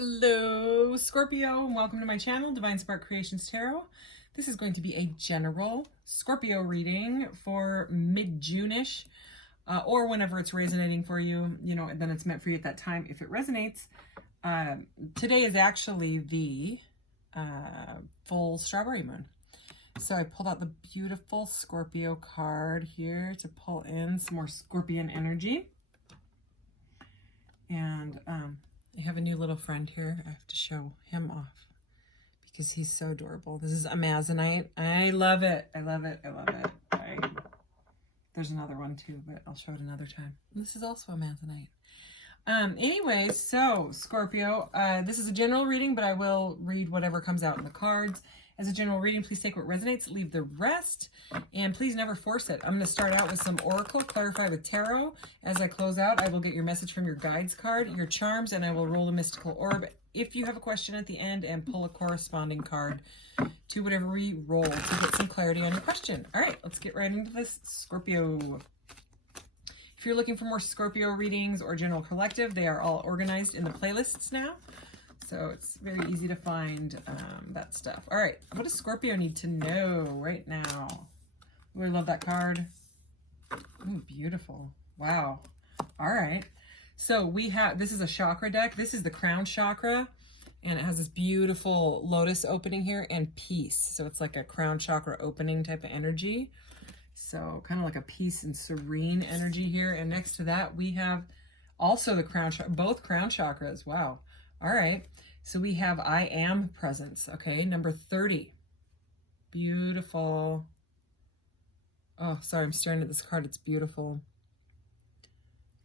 Hello, Scorpio, and welcome to my channel, Divine Spark Creations Tarot. This is going to be a general Scorpio reading for mid-June-ish, or whenever it's resonating for you, and then it's meant for you at that time if it resonates. Today is actually the full strawberry moon. So I pulled out the beautiful Scorpio card here to pull in some more Scorpion energy. And I have a new little friend here. I have to show him off because he's so adorable. This is Amazonite. I love it. I love it. I love it. There's another one too, but I'll show it another time. This is also Amazonite. Anyway, so Scorpio, this is a general reading, but I will read whatever comes out in the cards. As a general reading, please take what resonates, leave the rest, and please never force it. I'm going to start out with some Oracle, clarify with Tarot. As I close out, I will get your message from your guides card, your charms, and I will roll a mystical orb if you have a question at the end and pull a corresponding card to whatever we roll to get some clarity on your question. All right, let's get right into this, Scorpio. If you're looking for more Scorpio readings or general collective, they are all organized in the playlists now. So it's very easy to find that stuff. All right, what does Scorpio need to know right now? Ooh, I love that card. Ooh, beautiful. Wow. All right. So we have, this is a chakra deck. This is the crown chakra, and it has this beautiful lotus opening here and peace. So it's like a crown chakra opening type of energy. So kind of like a peace and serene energy here. And next to that, we have also the crown chakra, both crown chakras. Wow. All right, so we have I am presence, okay, number 30. Beautiful. Oh, sorry, I'm staring at this card. It's beautiful.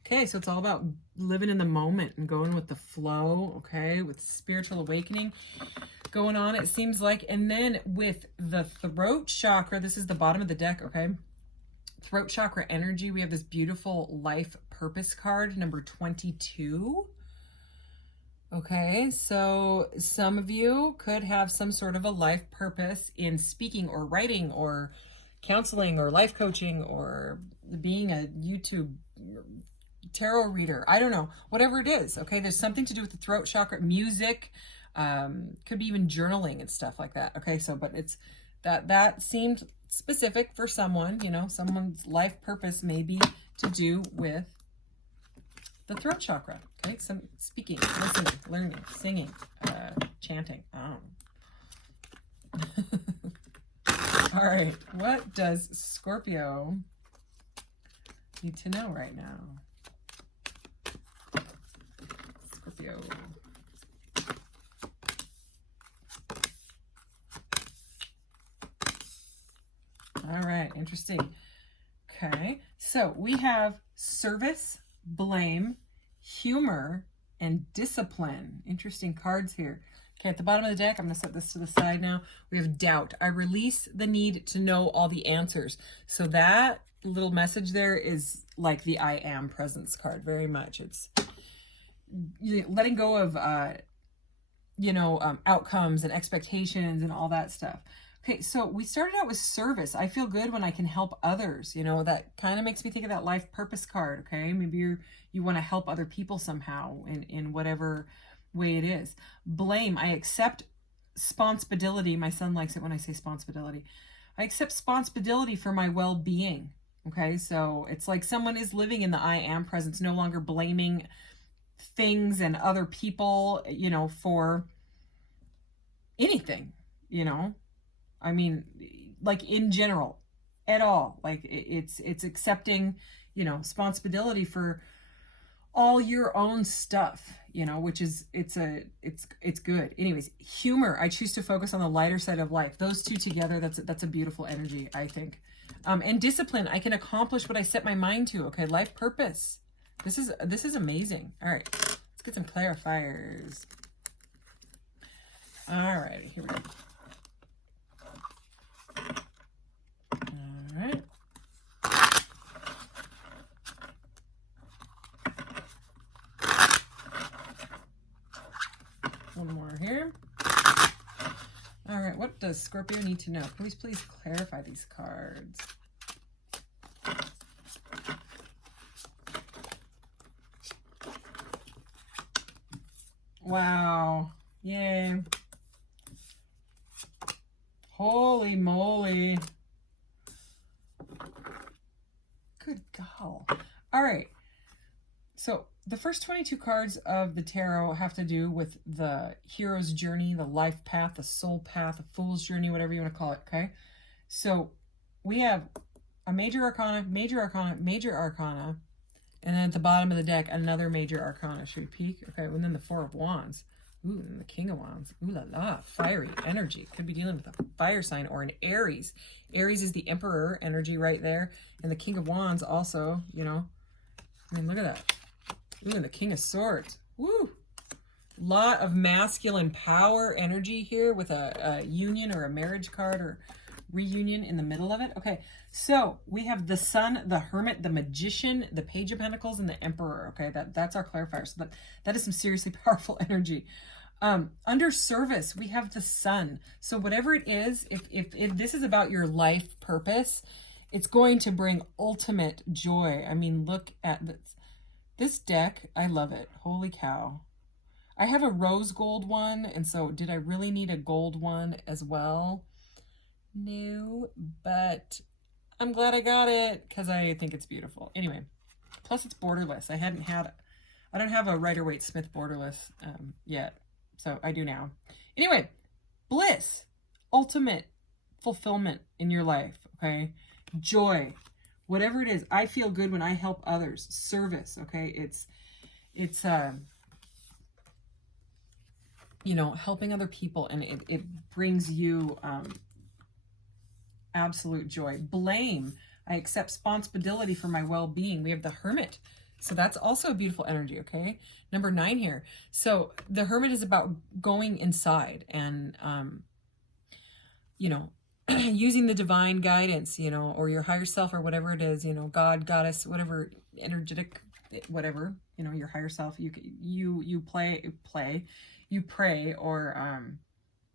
Okay, so it's all about living in the moment and going with the flow, okay, with spiritual awakening going on, it seems like. And then with the throat chakra, this is the bottom of the deck, okay? Throat chakra energy, we have this beautiful life purpose card, number 22. Okay, so some of you could have some sort of a life purpose in speaking or writing or counseling or life coaching or being a YouTube tarot reader. I don't know, whatever it is. Okay, there's something to do with the throat chakra, music, could be even journaling and stuff like that. Okay, so but it's that seemed specific for someone, someone's life purpose may be to do with the throat chakra. Okay, some speaking, listening, learning, singing, chanting. All right, what does Scorpio need to know right now? Scorpio. All right, interesting. Okay, so we have service, blame, humor, and discipline. Interesting cards here. Okay, at the bottom of the deck, I'm going to set this to the side now. We have doubt. I release the need to know all the answers. So that little message there is like the I am presence card, very much. It's letting go of, outcomes and expectations and all that stuff. Okay, so we started out with service. I feel good when I can help others. That kind of makes me think of that life purpose card, okay? Maybe you want to help other people somehow in whatever way it is. Blame, I accept sponsibility. My son likes it when I say sponsibility. I accept sponsibility for my well-being, okay? So it's like someone is living in the I am presence, no longer blaming things and other people, for anything, I mean, like in general, at all. Like it's accepting, responsibility for all your own stuff, which is, it's good. Anyways, humor, I choose to focus on the lighter side of life. Those two together, that's a beautiful energy, I think. And discipline, I can accomplish what I set my mind to. Okay, life purpose. This is amazing. All right, let's get some clarifiers. All righty, here we go. All right. One more here. All right, what does Scorpio need to know? Please clarify these cards. Wow. Yay. Holy moly. Good God. All right. So the first 22 cards of the tarot have to do with the hero's journey, the life path, the soul path, the fool's journey, whatever you want to call it, okay? So we have a major arcana, major arcana, major arcana, and then at the bottom of the deck, another major arcana. Should we peek? Okay, and then the Four of Wands. Ooh, and the King of Wands. Ooh la la, fiery energy. Could be dealing with a fire sign or an Aries. Aries is the Emperor energy right there. And the King of Wands also, you know. I mean, look at that. Ooh, and the King of Swords. Woo! Lot of masculine power energy here with a union or a marriage card or reunion in the middle of it. Okay, so we have the Sun, the Hermit, the Magician, the Page of Pentacles, and the Emperor. Okay, that's our clarifier. So that is some seriously powerful energy. Under service, we have the Sun. So whatever it is, if this is about your life purpose, it's going to bring ultimate joy. I mean, look at this deck. I love it. Holy cow. I have a rose gold one, and so did I really need a gold one as well? No, but I'm glad I got it because I think it's beautiful. Anyway, plus it's borderless. I don't have a Rider-Waite-Smith borderless yet, so I do now. Anyway, bliss, ultimate fulfillment in your life, okay? Joy, whatever it is. I feel good when I help others. Service, okay? It's you know, helping other people, and it brings you absolute joy. Blame, I accept responsibility for my well-being. We have the Hermit. So that's also a beautiful energy, okay? Number 9 here. So the Hermit is about going inside and, you know, using the divine guidance, you know, or your higher self or whatever it is, you know, God, Goddess, whatever, energetic, whatever, you know, your higher self. You pray or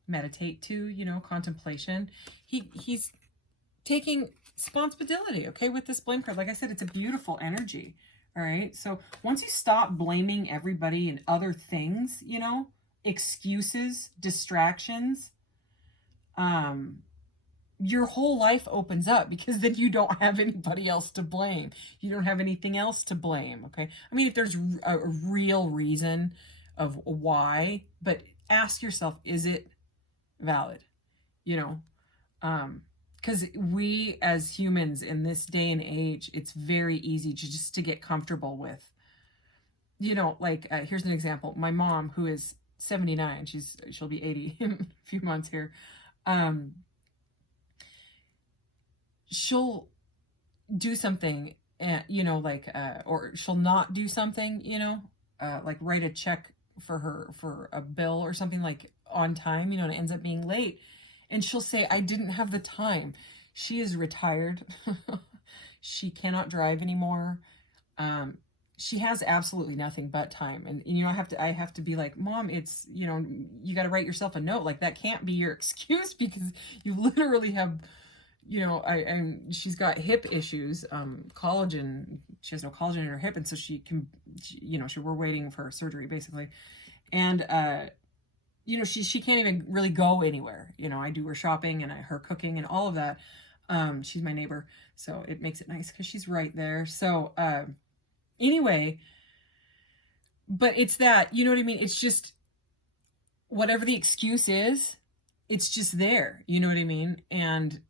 meditate to, you know, contemplation. He's taking responsibility, okay, with this blame card. Like I said, it's a beautiful energy. All right, so once you stop blaming everybody and other things, you know, excuses, distractions, your whole life opens up, because then you don't have anybody else to blame. You don't have anything else to blame, okay? I mean, if there's a real reason of why, but ask yourself, is it valid? You know, because we as humans in this day and age, it's very easy to get comfortable with, you know, like here's an example. My mom, who is 79, she'll be 80 in a few months here. She'll do something, you know, like or she'll not do something, you know, like write a check for a bill or something, like on time, you know, and it ends up being late. And she'll say, I didn't have the time. She is retired. She cannot drive anymore. She has absolutely nothing but time. And you know, I have to be like, Mom, it's, you know, you got to write yourself a note. Like, that can't be your excuse, because you literally have, you know, she's got hip issues, collagen. She has no collagen in her hip. And so you know, we're waiting for her surgery basically. And, you know, she can't even really go anywhere. You know, I do her shopping and her cooking and all of that. She's my neighbor, so it makes it nice because she's right there. So anyway, but it's that, you know what I mean? It's just whatever the excuse is, it's just there. You know what I mean? And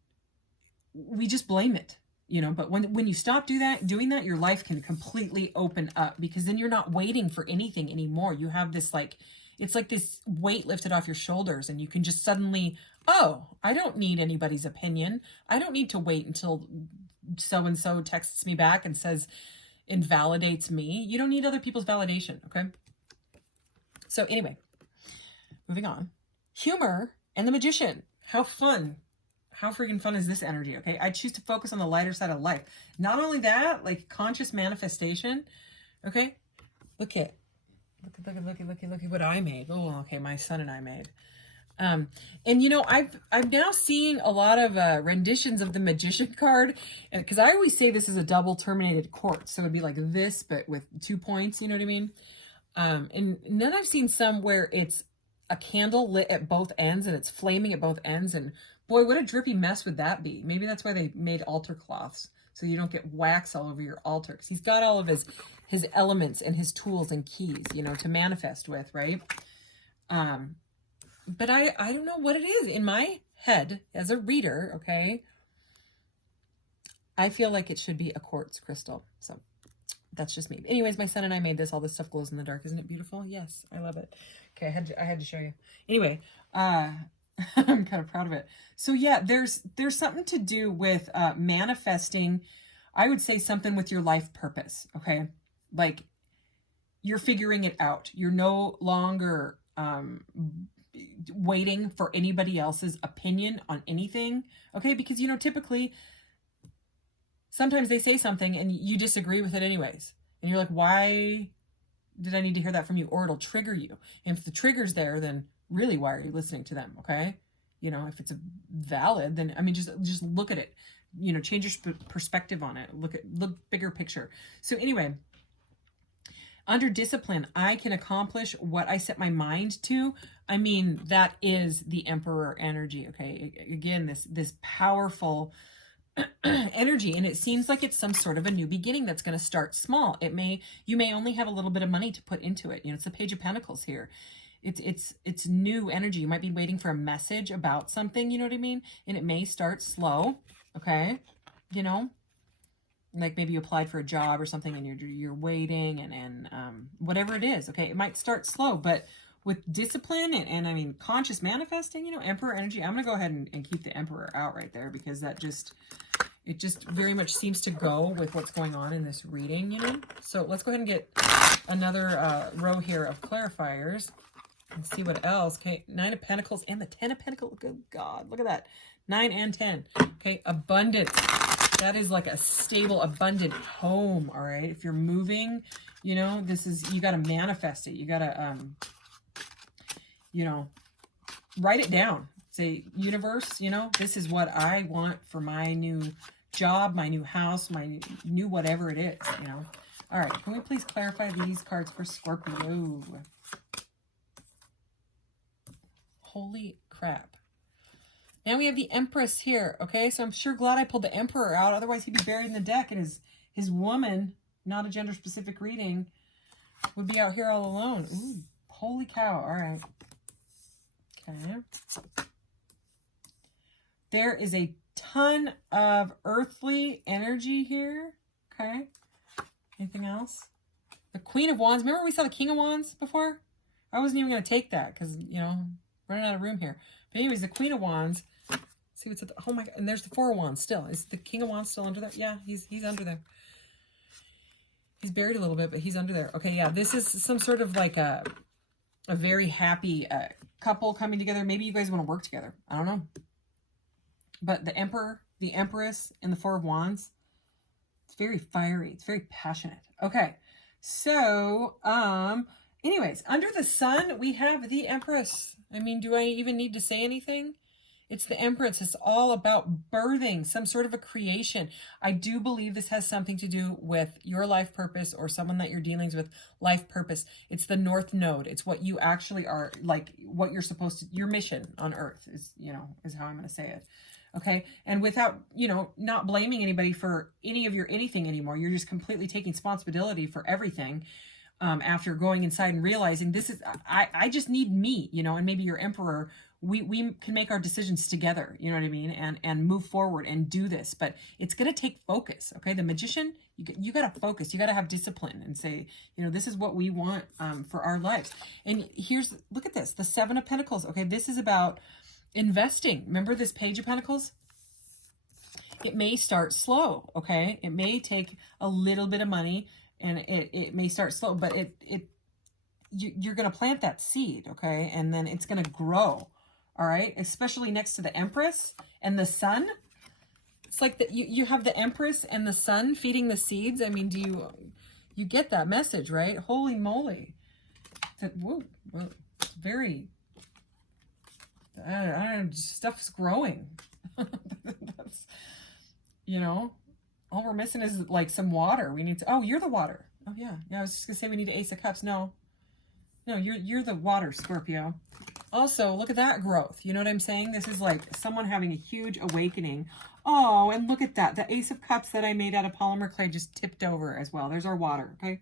we just blame it, you know. But when you stop doing that, your life can completely open up, because then you're not waiting for anything anymore. You have this, like, it's like this weight lifted off your shoulders, and you can just suddenly, oh, I don't need anybody's opinion. I don't need to wait until so-and-so texts me back and says, invalidates me. You don't need other people's validation, okay? So anyway, moving on. Humor and the Magician. How fun. How freaking fun is this energy, okay? I choose to focus on the lighter side of life. Not only that, like conscious manifestation, okay? Look at what I made. Oh, okay, my son and I made. And you know, I'm now seeing a lot of renditions of the Magician card, because I always say this is a double terminated quartz, so it'd be like this, but with 2 points. You know what I mean? And then I've seen some where it's a candle lit at both ends and it's flaming at both ends. And boy, what a drippy mess would that be? Maybe that's why they made altar cloths, so you don't get wax all over your altar. Because he's got all of his elements and his tools and keys, you know, to manifest with, right? But I don't know what it is in my head as a reader, okay? I feel like it should be a quartz crystal. So that's just me. Anyways, my son and I made this. All this stuff glows in the dark. Isn't it beautiful? Yes, I love it. Okay, I had to show you. Anyway, I'm kind of proud of it. So yeah, there's something to do with manifesting. I would say something with your life purpose, okay? Like you're figuring it out. You're no longer waiting for anybody else's opinion on anything, okay? Because, you know, typically sometimes they say something and you disagree with it anyways. And you're like, why did I need to hear that from you? Or it'll trigger you. And if the trigger's there, then really, why are you listening to them? Okay. You know, if it's valid, then, I mean, just look at it, you know, change your perspective on it. Look bigger picture. So anyway, under discipline, I can accomplish what I set my mind to. I mean, that is the Emperor energy. Okay. Again, this powerful energy, and it seems like it's some sort of a new beginning that's going to start small. You may only have a little bit of money to put into it. You know, it's the Page of Pentacles here. It's new energy. You might be waiting for a message about something, you know what I mean? And it may start slow, okay? You know, like maybe you applied for a job or something and you're waiting and whatever it is, okay? It might start slow, but with discipline and I mean conscious manifesting, you know, Emperor energy, I'm going to go ahead and keep the Emperor out right there because it just very much seems to go with what's going on in this reading, you know? So let's go ahead and get another row here of clarifiers and see what else. Okay, 9 of Pentacles and the 10 of Pentacles. Good God, look at that. 9 and 10. Okay, abundance. That is like a stable, abundant home, all right? If you're moving, you know, you got to manifest it. You got to, you know, write it down. Say, universe, you know, this is what I want for my new job, my new house, my new whatever it is, you know. All right, can we please clarify these cards for Scorpio? Holy crap. Now we have the Empress here, okay? So I'm sure glad I pulled the Emperor out. Otherwise, he'd be buried in the deck, and his woman, not a gender-specific reading, would be out here all alone. Ooh, holy cow. All right. Okay. There is a ton of earthly energy here. Okay. Anything else? The Queen of Wands. Remember we saw the King of Wands before? I wasn't even going to take that because, you know, running out of room here. But anyways, the Queen of Wands. See what's at the, oh my God. And there's the Four of Wands still. Is the King of Wands still under there? Yeah, he's under there. He's buried a little bit, but he's under there. Okay, yeah. This is some sort of like a very happy couple coming together. Maybe you guys want to work together. I don't know. But the Emperor, the Empress, and the Four of Wands, it's very fiery. It's very passionate. Okay. So, anyways, under the sun, we have the Empress. I mean, do I even need to say anything? It's the Empress. It's all about birthing some sort of a creation. I do believe this has something to do with your life purpose or someone that you're dealing with life purpose. It's the North Node. It's what you actually are, like what you're supposed to, your mission on Earth is, you know, is how I'm going to say it. Okay. And without, you know, not blaming anybody for any of your anything anymore. You're just completely taking responsibility for everything. After going inside and realizing this is, I just need me, you know, and maybe your Emperor, we can make our decisions together, you know what I mean? And move forward and do this, but it's going to take focus. Okay. The Magician, you got to focus, you got to have discipline and say, you know, this is what we want, for our lives. And look at this, the Seven of Pentacles. Okay. This is about investing. Remember this Page of Pentacles? It may start slow. Okay. It may take a little bit of money and it may start slow, but you're going to plant that seed. Okay. And then it's going to grow. All right. Especially next to the Empress and the Sun. It's like that you have the Empress and the Sun feeding the seeds. I mean, do you get that message, right? Holy moly. Whoa, it's very, I don't know, stuff's growing. That's, you know, all we're missing is like some water. We need to, oh, you're the water. Oh yeah. Yeah. I was just gonna say we need to Ace of Cups. No, No, you're the water, Scorpio. Also, look at that growth. You know what I'm saying? This is like someone having a huge awakening. Oh, and look at that. The Ace of Cups that I made out of polymer clay just tipped over as well. There's our water, okay?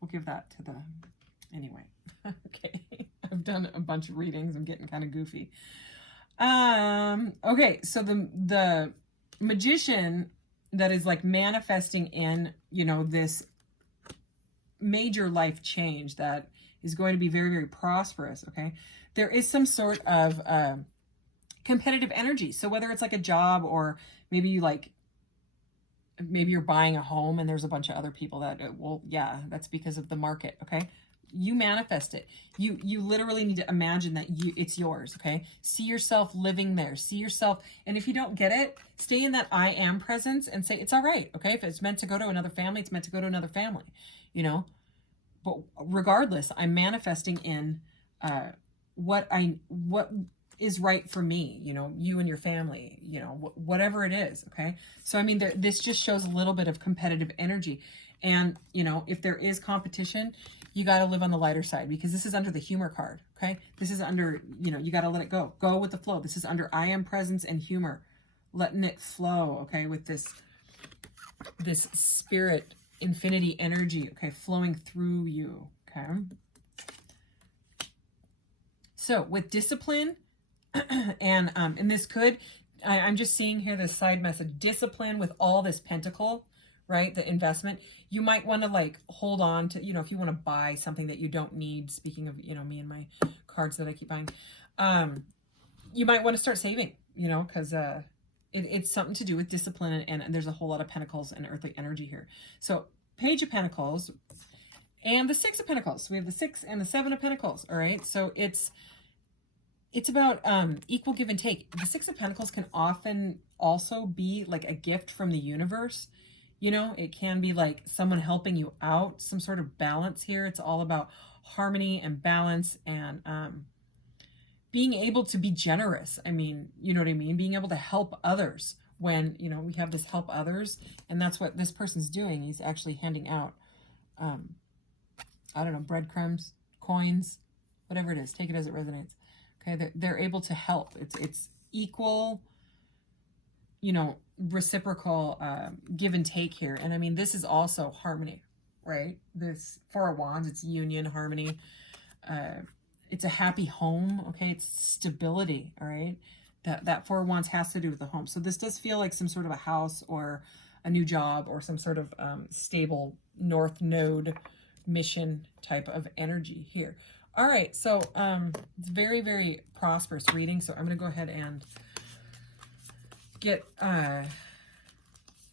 We'll give that to the... Anyway. Okay. I've done a bunch of readings. I'm getting kind of goofy. Okay, so the magician that is like manifesting in, you know, this major life change that is going to be very, very prosperous, okay? There is some sort of competitive energy. So whether it's like a job or maybe you like, maybe you're buying a home and there's a bunch of other people that, well, yeah, that's because of the market, okay? You manifest it. You literally need to imagine that it's yours, okay? See yourself living there. See yourself, and if you don't get it, stay in that I am presence and say, it's all right, okay? If it's meant to go to another family, it's meant to go to another family, you know? But regardless, I'm manifesting in what is right for me, you know, you and your family, you know, whatever it is, okay? So, I mean, this just shows a little bit of competitive energy. And, you know, if there is competition, you got to live on the lighter side because this is under the humor card, okay? This is under, you know, you got to let it go. Go with the flow. This is under I am presence and humor, letting it flow, okay, with this spirit infinity energy, okay, flowing through you, okay? So with discipline, and this could, I'm just seeing here this side message, discipline with all this pentacle, right? The investment, you might want to like hold on to, you know, if you want to buy something that you don't need, speaking of, you know, me and my cards that I keep buying, you might want to start saving, you know, because it's something to do with discipline, and there's a whole lot of pentacles and earthly energy here. So Page of Pentacles and the Six of Pentacles. We have the 6 and the 7 of Pentacles, all right? So it's about equal give and take. The 6 of Pentacles can often also be like a gift from the universe. You know, it can be like someone helping you out, some sort of balance here. It's all about harmony and balance and being able to be generous. I mean, you know what I mean? Being able to help others when, you know, we have this help others. And that's what this person's doing. He's actually handing out, I don't know, breadcrumbs, coins, whatever it is. Take it as it resonates. Okay, they're able to help. It's equal, you know, reciprocal give and take here. And I mean, this is also harmony, right? This Four of Wands, it's union, harmony. It's a happy home, okay? It's stability, all right? That Four of Wands has to do with the home. So this does feel like some sort of a house or a new job or some sort of stable North Node mission type of energy here. All right, so it's very, very prosperous reading. So I'm going to go ahead and get, why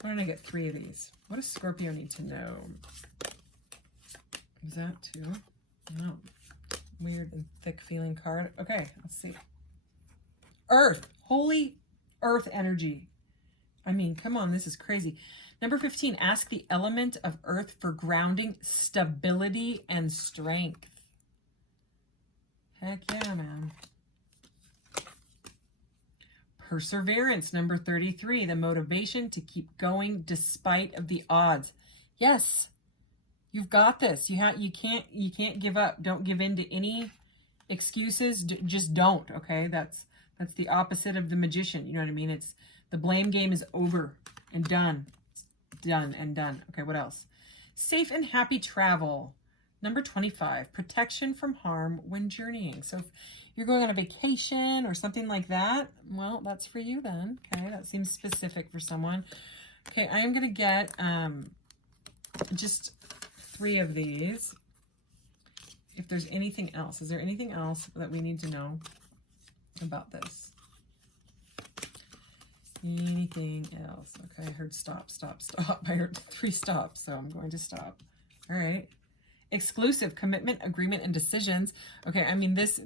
don't I get 3 of these? What does Scorpio need to know? Is that 2? No. Weird and thick feeling card. Okay, let's see. Earth. Holy earth energy. I mean, come on, this is crazy. Number 15, ask the element of earth for grounding, stability, and strength. Heck yeah, man. Perseverance, number 33, the motivation to keep going despite of the odds. Yes, you've got this. You can't give up. Don't give in to any excuses. Just don't. Okay, that's the opposite of the magician. You know what I mean? It's the blame game is over and done. It's done and done. Okay, what else? Safe and happy travel. Number 25, protection from harm when journeying. So if you're going on a vacation or something like that, well, that's for you then. Okay, that seems specific for someone. Okay, I'm going to get just 3 of these. If there's anything else. Is there anything else that we need to know about this? Anything else? Okay, I heard stop, stop, stop. I heard 3 stops, so I'm going to stop. All right. Exclusive, commitment, agreement, and decisions. Okay, I mean, this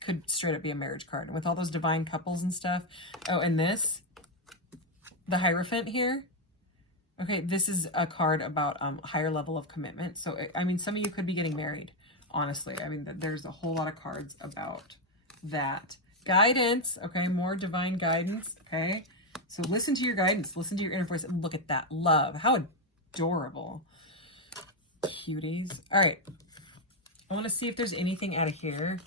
could straight up be a marriage card. With all those divine couples and stuff. Oh, and this, the Hierophant here. Okay, this is a card about higher level of commitment. So, I mean, some of you could be getting married, honestly. I mean, there's a whole lot of cards about that. Guidance, okay, more divine guidance, okay? So listen to your guidance. Listen to your inner voice and look at that. Love. How adorable. Cuties. All right. I want to see if there's anything out of here.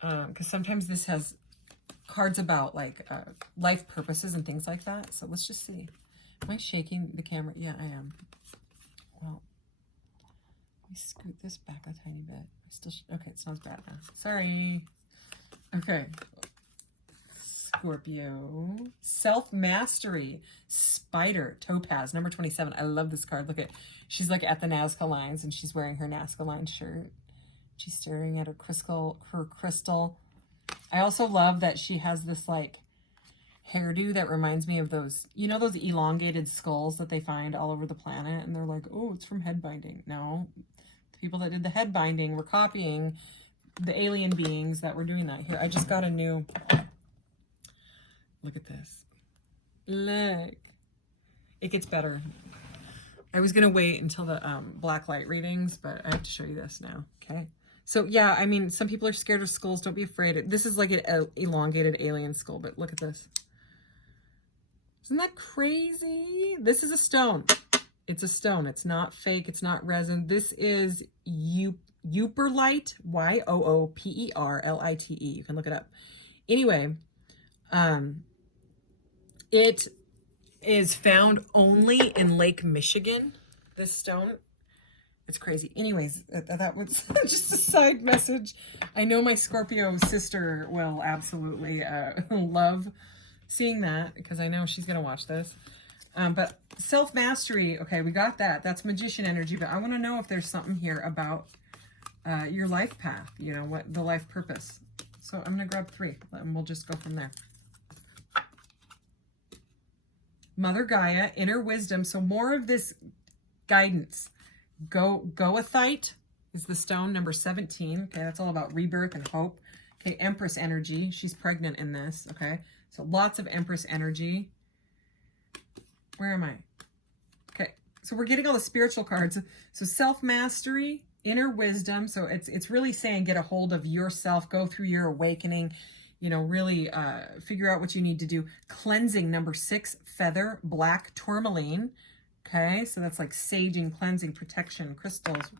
Because sometimes this has cards about like life purposes and things like that. So let's just see. Am I shaking the camera? Yeah, I am. Well, let me scoot this back a tiny bit. I still okay, it smells bad now. Sorry. Okay. Scorpio. Self-mastery. Spider. Topaz. Number 27. I love this card. Look at, she's like at the Nazca lines and she's wearing her Nazca line shirt. She's staring at her crystal. I also love that she has this like hairdo that reminds me of those, you know, those elongated skulls that they find all over the planet. And they're like, oh, it's from head binding. No, the people that did the head binding were copying the alien beings that were doing that. Here, I just got a new, look at this. Look. It gets better. I was going to wait until the black light readings, but I have to show you this now. Okay. So yeah, I mean, some people are scared of skulls. Don't be afraid. This is like an elongated alien skull, but look at this. Isn't that crazy? This is a stone. It's a stone. It's not fake. It's not resin. This is Yooperlite, Yooperlite. You can look it up. Anyway, it is found only in Lake Michigan, this stone. It's crazy. Anyways, that was just a side message. I know my Scorpio sister will absolutely love seeing that because I know she's going to watch this. But self-mastery, okay, we got that. That's magician energy, but I want to know if there's something here about your life path, you know, what the life purpose. So I'm going to grab 3 and we'll just go from there. Mother Gaia, inner wisdom. So more of this guidance. Goethite is the stone, number 17. Okay, that's all about rebirth and hope. Okay, Empress energy. She's pregnant in this. Okay, so lots of Empress energy. Where am I? Okay, so we're getting all the spiritual cards. So self-mastery, inner wisdom. So it's really saying get a hold of yourself, go through your awakening, you know, really figure out what you need to do. Cleansing, number 6, feather, black tourmaline. Okay, so that's like saging, cleansing, protection, crystals.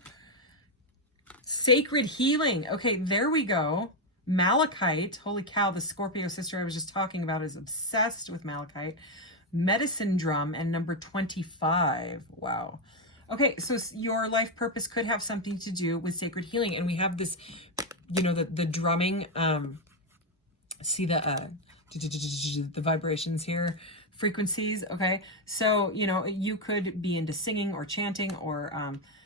Sacred healing. Okay, there we go. Malachite. Holy cow, the Scorpio sister I was just talking about is obsessed with malachite. Medicine drum and number 25. Wow. Okay, so your life purpose could have something to do with sacred healing. And we have this, you know, the drumming. See the vibrations here. Frequencies, okay? So, you know, you could be into singing or chanting or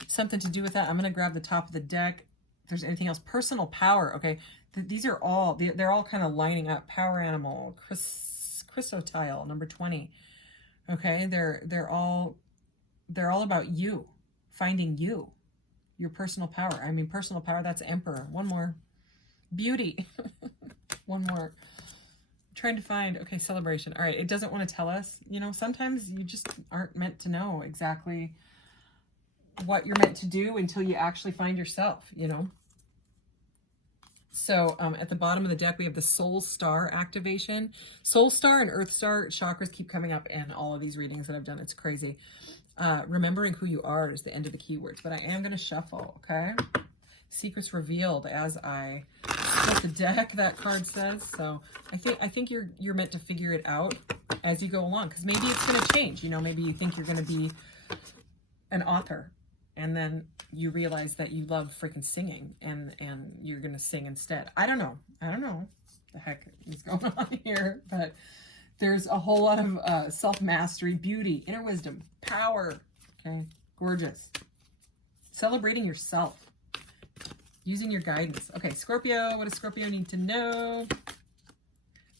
something to do with that. I'm going to grab the top of the deck. If there's anything else. Personal power, okay? These are all, they're all kind of lining up. Power animal, chrysotile, number 20. Okay, they're all about you, finding you, your personal power. I mean, personal power, that's emperor. One more. Beauty. One more. Trying to find, okay, celebration. All right, it doesn't want to tell us. You know, sometimes you just aren't meant to know exactly what you're meant to do until you actually find yourself, you know. So at the bottom of the deck, we have the Soul Star activation. Soul Star and Earth Star chakras keep coming up in all of these readings that I've done. It's crazy. Remembering who you are is the end of the keywords, but I am going to shuffle, okay? Secrets revealed as I flip the deck, that card says. So I think you're meant to figure it out as you go along, because maybe it's going to change. You know, maybe you think you're going to be an author, and then you realize that you love freaking singing, and you're going to sing instead. I don't know the heck is going on here, but there's a whole lot of self-mastery, beauty, inner wisdom, power. Okay, gorgeous. Celebrating yourself. Using your guidance. Okay, Scorpio, what does Scorpio need to know?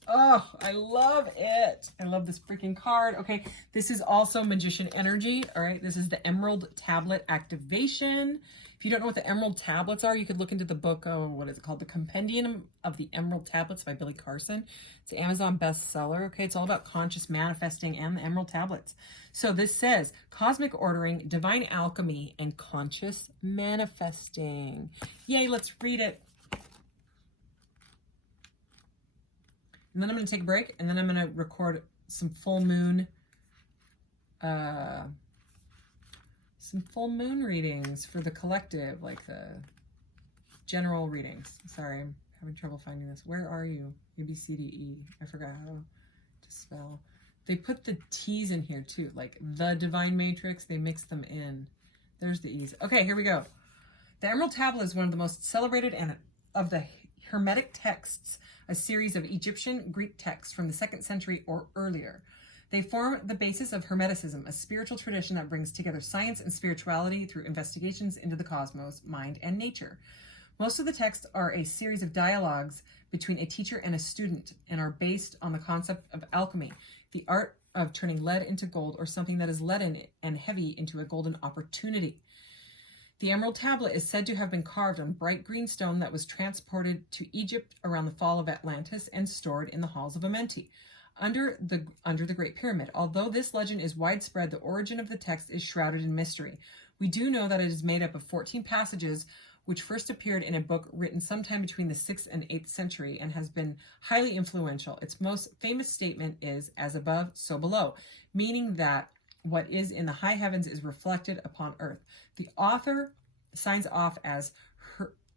Oh, I love it. I love this freaking card. Okay, this is also magician energy. All right, this is the Emerald Tablet activation. If you don't know what the Emerald Tablets are, you could look into the book, what is it called? The Compendium of the Emerald Tablets by Billy Carson. It's an Amazon bestseller. Okay, it's all about conscious manifesting and the Emerald Tablets. So this says cosmic ordering, divine alchemy, and conscious manifesting. Yay, let's read it. And then I'm going to take a break, and then I'm going to record some full moon some full moon readings for the collective, like the general readings. Sorry, I'm having trouble finding this. Where are you? A, B, C, D, E. I forgot how to spell. They put the T's in here too, like the Divine Matrix. They mix them in. There's the E's. Okay, here we go. The Emerald Tablet is one of the most celebrated and of the Hermetic texts, a series of Egyptian Greek texts from the 2nd century or earlier. They form the basis of Hermeticism, a spiritual tradition that brings together science and spirituality through investigations into the cosmos, mind, and nature. Most of the texts are a series of dialogues between a teacher and a student and are based on the concept of alchemy, the art of turning lead into gold or something that is leaden and heavy into a golden opportunity. The Emerald Tablet is said to have been carved on bright green stone that was transported to Egypt around the fall of Atlantis and stored in the halls of Amenti, under the Great Pyramid. Although this legend is widespread, the origin of the text is shrouded in mystery. We do know that it is made up of 14 passages, which first appeared in a book written sometime between the 6th and 8th century and has been highly influential. Its most famous statement is, "As above, so below," meaning that what is in the high heavens is reflected upon earth. The author signs off as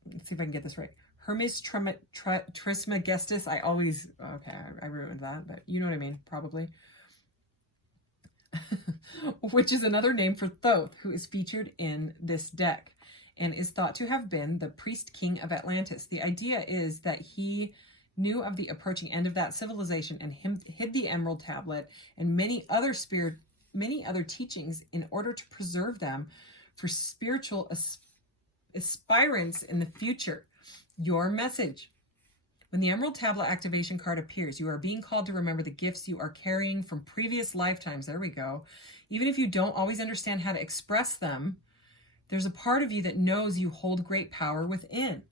let's see if I can get this right. Hermes Trismegistus. I ruined that, but you know what I mean, probably. Which is another name for Thoth, who is featured in this deck and is thought to have been the priest king of Atlantis. The idea is that he knew of the approaching end of that civilization and hid the Emerald Tablet and many other teachings in order to preserve them for spiritual aspirants in the future. Your message. When the Emerald Tablet activation card appears, you are being called to remember the gifts you are carrying from previous lifetimes. There we go. Even if you don't always understand how to express them, there's a part of you that knows you hold great power within.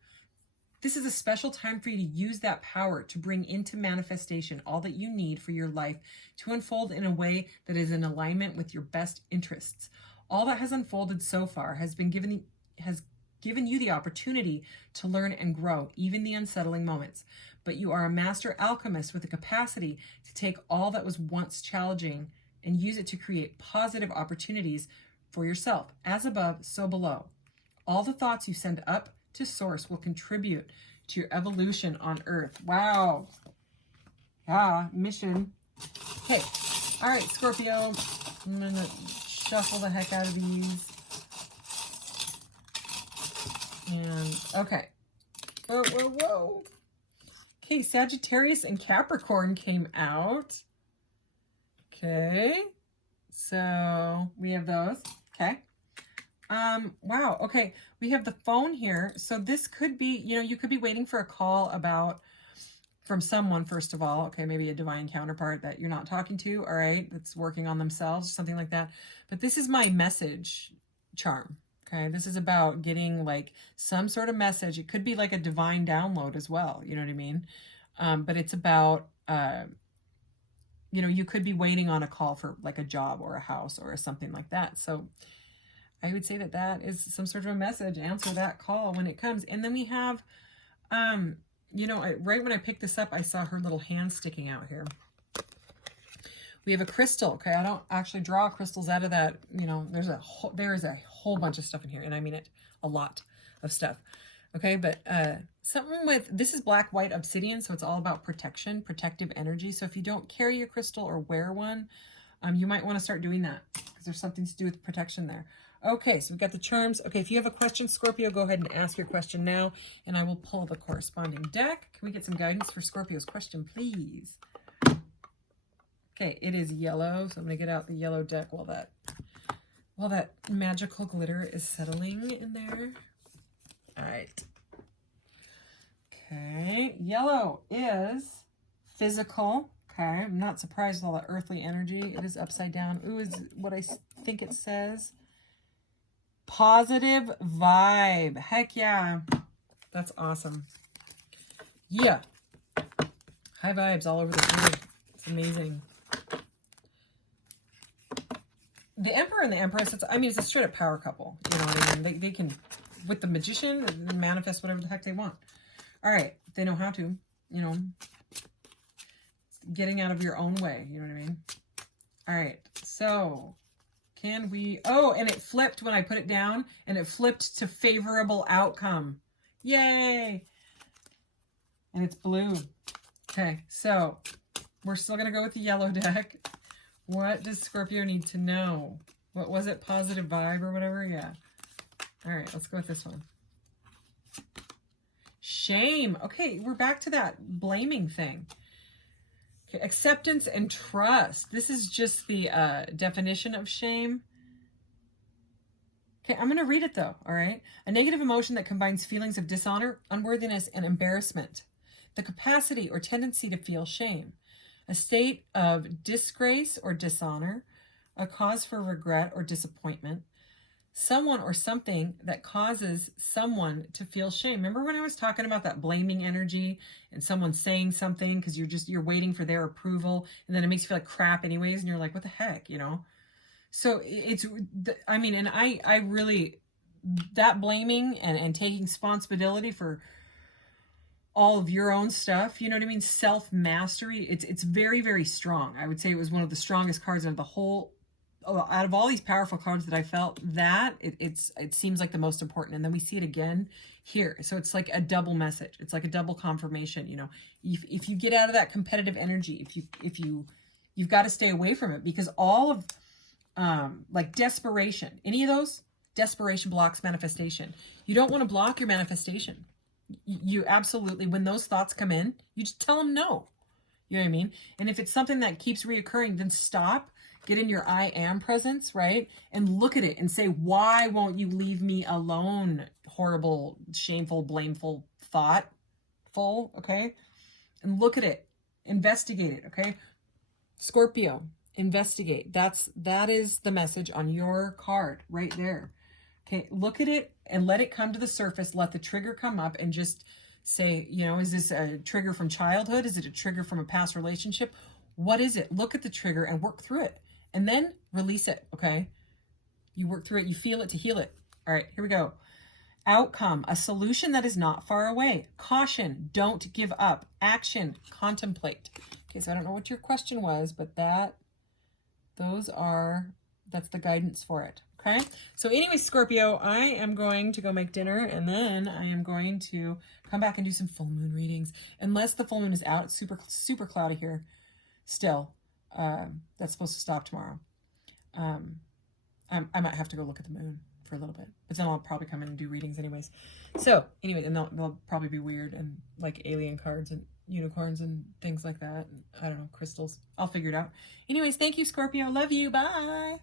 This is a special time for you to use that power to bring into manifestation all that you need for your life to unfold in a way that is in alignment with your best interests. All that has unfolded so far has given you the opportunity to learn and grow, even the unsettling moments. But you are a master alchemist with the capacity to take all that was once challenging and use it to create positive opportunities for yourself. As above, so below. All the thoughts you send up to source will contribute to your evolution on earth. Wow. Yeah, mission. Okay. All right, Scorpio. I'm going to shuffle the heck out of these. And, okay. Whoa. Okay, Sagittarius and Capricorn came out. Okay. So, we have those. Okay. Wow. Okay. We have the phone here. So this could be, you could be waiting for a call from someone, first of all. Okay. Maybe a divine counterpart that you're not talking to. All right. That's working on themselves, something like that. But this is my message charm. Okay. This is about getting like some sort of message. It could be like a divine download as well. You know what I mean? But it's about, you could be waiting on a call for like a job or a house or something like that. So I would say that is some sort of a message. Answer that call when it comes. And then we have, right when I picked this up, I saw her little hand sticking out here. We have a crystal. Okay. I don't actually draw crystals out of that. There is a whole bunch of stuff in here. And I mean it, a lot of stuff. Okay. But, something with, this is black, white obsidian. So it's all about protection, protective energy. So if you don't carry a crystal or wear one, you might want to start doing that because there's something to do with protection there. Okay, so we've got the charms. Okay, if you have a question, Scorpio, go ahead and ask your question now, and I will pull the corresponding deck. Can we get some guidance for Scorpio's question, please? Okay, it is yellow, so I'm going to get out the yellow deck while that magical glitter is settling in there. All right. Okay, yellow is physical. Okay, I'm not surprised with all that earthly energy. It is upside down. Ooh, is what I think it says. Positive vibe. Heck yeah. That's awesome. Yeah. High vibes all over the grid. It's amazing. The Emperor and the Empress, it's a straight up power couple. You know what I mean? They can, with the Magician, manifest whatever the heck they want. All right. They know how to, getting out of your own way. You know what I mean? All right. So, Can we, oh, and it flipped when I put it down, and it flipped to favorable outcome. Yay. And it's blue. Okay, so we're still going to go with the yellow deck. What does Scorpio need to know? What was it? Positive vibe or whatever? Yeah. All right, let's go with this one. Shame. Okay, we're back to that blaming thing. Okay, acceptance and trust. This is just the definition of shame. Okay, I'm going to read it though, all right? A negative emotion that combines feelings of dishonor, unworthiness, and embarrassment. The capacity or tendency to feel shame. A state of disgrace or dishonor. A cause for regret or disappointment. Someone or something that causes someone to feel shame. Remember when I was talking about that blaming energy and someone saying something because you're waiting for their approval, and then it makes you feel like crap anyways, and you're like, what the heck, you know? So it's, I mean, and I really, that blaming and taking responsibility for all of your own stuff, you know what I mean? Self-mastery, it's very, very strong. I would say it was one of the strongest cards of the whole, out of all these powerful cards that I felt, that it seems like the most important. And then we see it again here. So it's like a double message. It's like a double confirmation. You know, if you get out of that competitive energy, you've got to stay away from it, because all of like desperation, any of those, desperation blocks manifestation. You don't want to block your manifestation. You absolutely, when those thoughts come in, you just tell them no. You know what I mean? And if it's something that keeps reoccurring, then stop. Get in your I am presence, right? And look at it and say, why won't you leave me alone? Horrible, shameful, blameful, thoughtful, okay? And look at it. Investigate it, okay? Scorpio, investigate. That is the message on your card right there. Okay, look at it and let it come to the surface. Let the trigger come up and just say, you know, is this a trigger from childhood? Is it a trigger from a past relationship? What is it? Look at the trigger and work through it. And then release it, okay? You work through it, you feel it to heal it. All right, here we go. Outcome, a solution that is not far away. Caution, don't give up. Action, contemplate. Okay, so I don't know what your question was, but that's the guidance for it, okay? So anyway, Scorpio, I am going to go make dinner, and then I am going to come back and do some full moon readings. Unless the full moon is out, it's super, super cloudy here still. That's supposed to stop tomorrow. I might have to go look at the moon for a little bit, but then I'll probably come in and do readings anyways. So anyway, and they'll probably be weird and like alien cards and unicorns and things like that. And, I don't know, crystals. I'll figure it out. Anyways, thank you, Scorpio. Love you. Bye.